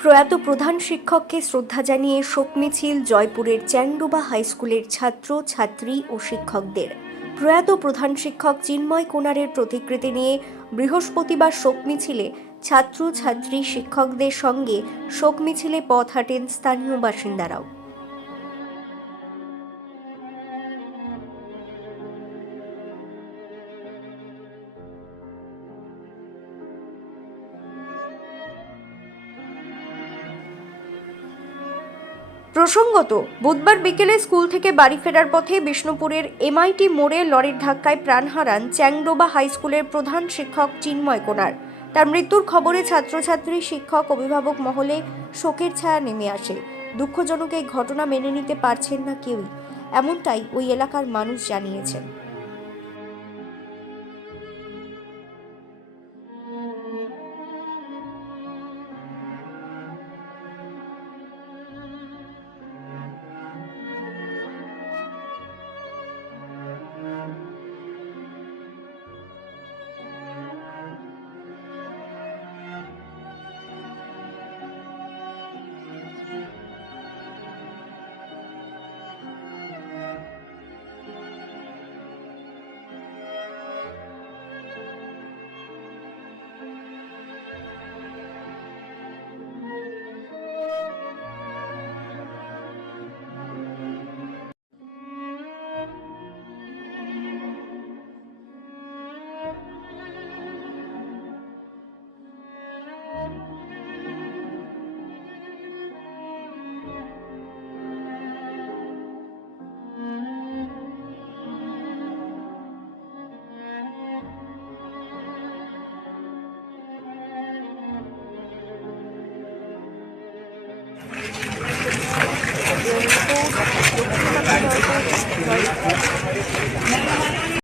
প্রয়াত প্রধান শিক্ষককে শ্রদ্ধা জানিয়ে শোক মিছিল জয়পুরের চ্যাংডোবা হাই স্কুলের ছাত্র ছাত্রী ও শিক্ষকদের। প্রয়াত প্রধান শিক্ষক চিন্ময় কোনারের প্রতিকৃতি নিয়ে বৃহস্পতিবার শোক মিছিলে ছাত্র ছাত্রী শিক্ষকদের সঙ্গে শোক মিছিলে পথ হাঁটেন স্থানীয় বাসিন্দারাও। প্রসঙ্গত, বুধবার বিকেলে স্কুল থেকে বাড়ি ফেরার পথে বিষ্ণুপুরের এমআইটি মোড়ে লরির ধাক্কায় প্রাণ হারান চ্যাংডোবা হাই স্কুলের প্রধান শিক্ষক চিন্ময় কোনার। তার মৃত্যুর খবরে ছাত্রছাত্রী, শিক্ষক, অভিভাবক মহলে শোকের ছায়া নেমে আসে। দুঃখজনক এই ঘটনা মেনে নিতে পারছেন না কেউই, এমনটাই ওই এলাকার মানুষ জানিয়েছেন।